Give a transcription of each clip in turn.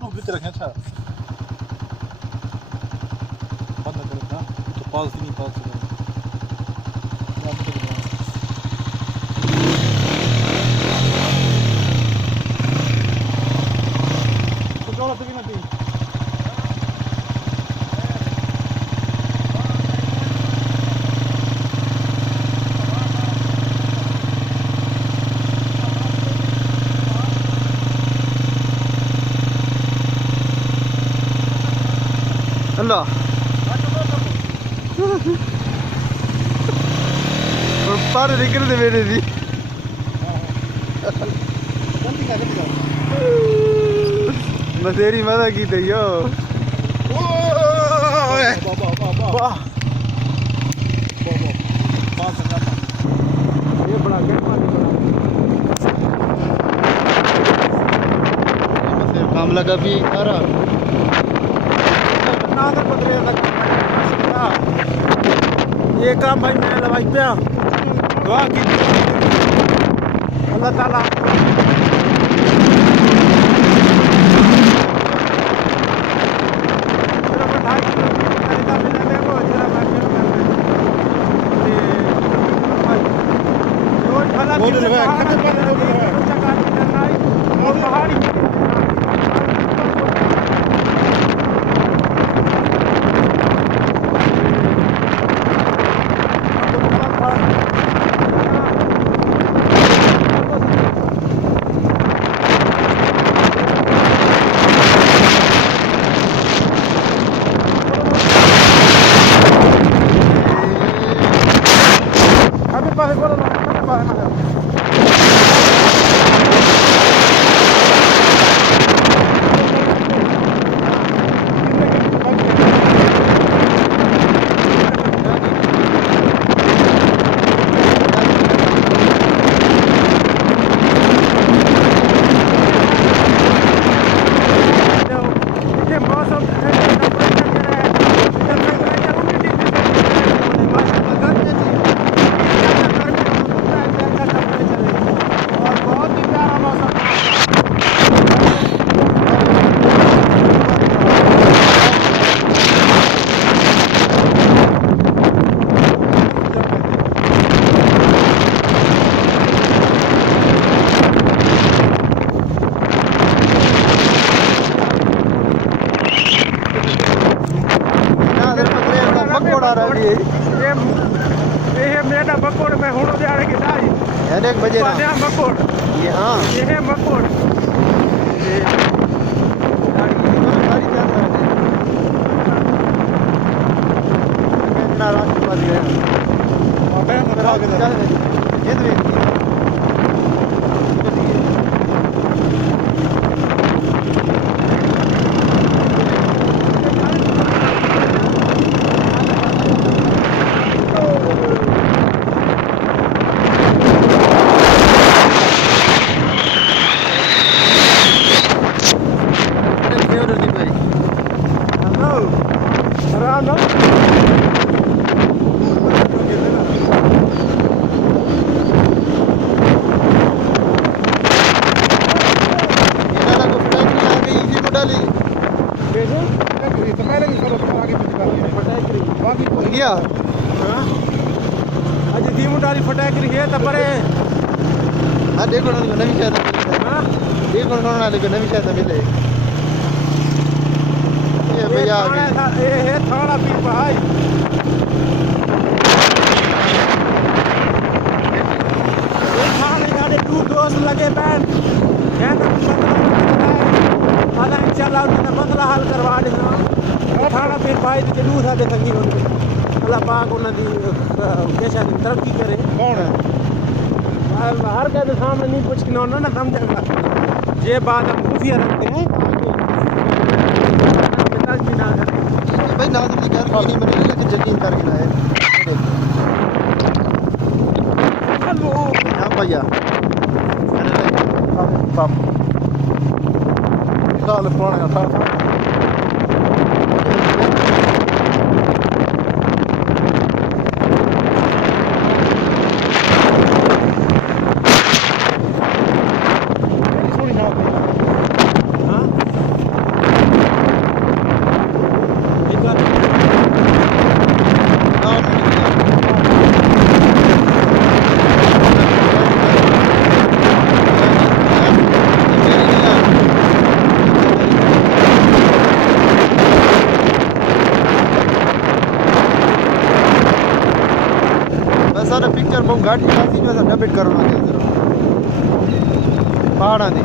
YouTube ਵਿੱਚ ਰੱਖਿਆ ਅੱਛਾ ਬੰਦ ਕਰ ਨਾ तो पास ही नहीं पास तो जोड़ा तो भी ना दी Allah. Par निकलते मेरे जी मैं तेरी मदद की थी यो काम लगा भी सारा ये काम भाई मैं लवाई पे दुआ की अल्लाह ताला मकोड़ में हूँ जाने की दाई एक बजे ना मकोड़ ये हाँ ये है मकोड़ इतना रात के बाद गया अजी दी मुटारी फटाकरी है तो परे हां देखो ना नवी शायद हां देखो ना नवी शायद मिले ये भैया ये है थाना पी भाई ये थाने गाड़ी दो दोस्त लगे बैन है ना आधा चला उनका मसला हल करवा देना थाना पी भाई के दूर था संगी होने अल्लाह पाक उन्होंने कैसा तरक्की करे कौन है हर के सामने नहीं कुछ ना ना समझेगा ये बात हम खुफिया रखते हैं भाई नाज़िम की घर कोई नहीं बनी लेकिन यकीन करके ना है हेलो हां भैया पाप साल पुराना था गाड़ी कासी जो साडा बिट करना है सिर्फ पहाड़ां दी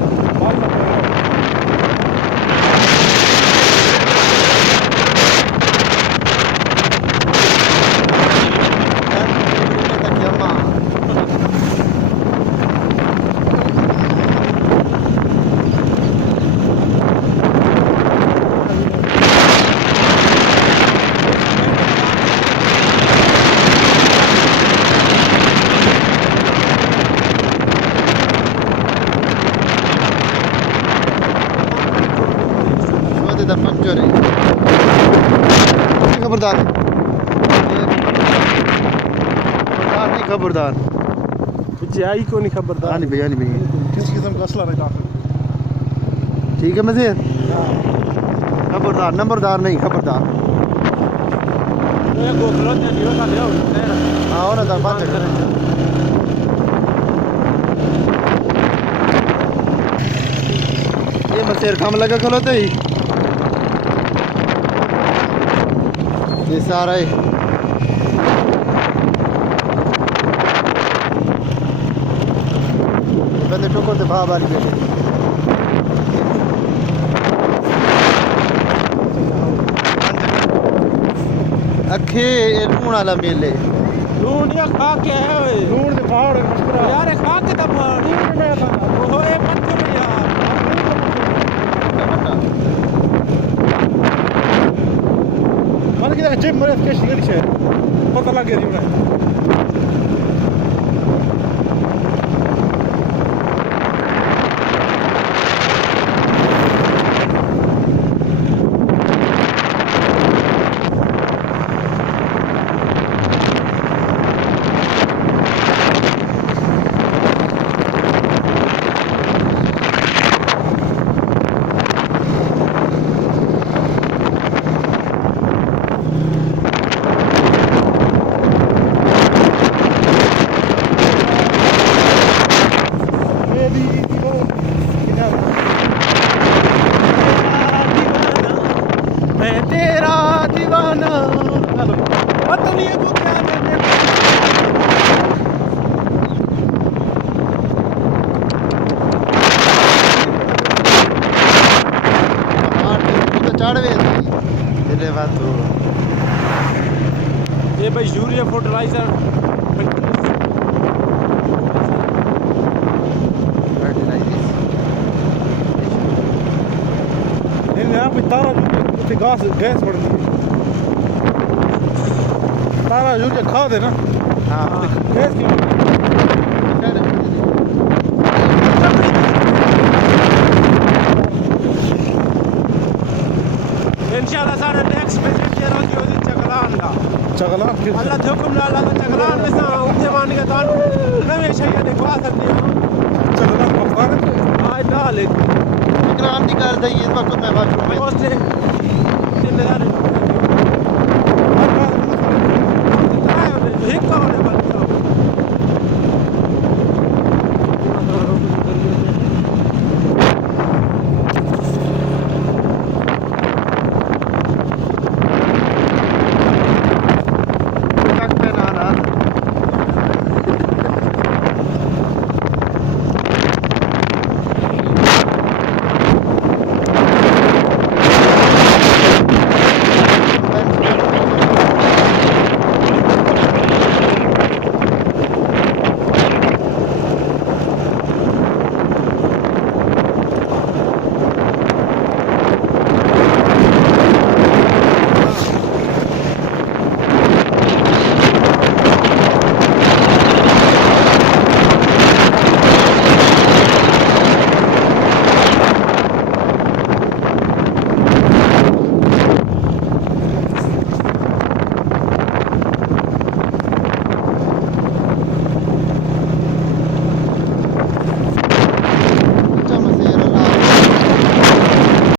da पंचर है खबरदार खबरदार नहीं खबरदार पीछे आई को नहीं खबरदार नहीं भैया नहीं भैया किस किस्म का असला रखा ठीक है मज़े खबरदार नंबरदार नहीं खबरदार ये गोखलो ने दियो का ले हां ना दा बात कर ये मसेर काम लगा खलोते ही ये सारा ही बंदे ठोकर ते भाव बारी बैठे अखे लूण वाला मेले लूण या खा के है ओए लूण दे पहाड़ मस्करा यार खा के तब लूण में ओहो ए पत्थर यार मन की जिम मरे के शिगड़ी छे पता लगे रही है मैं तेरा दीवाना पतली को क्या करने चढ़वे तेरे बात तो ये भाई यूरिया फर्टिलाइजर यहाँ पे तारा उसे गैस पड़ गई तारा यूरिया खा दे ना हाँ गैस क्यों इंशाल्लाह सारा नेक्स्ट विजिट ये रही होगी चगलान का चगला अल्लाह थे हुक्म ला अल्लाह चगलान में सा उठे मान के तान नवे शय दिखवा सकते हो चगला पकड़ा आज डाल निगरान निकाल दे ये वक्त मैं बात उसने जिंदगी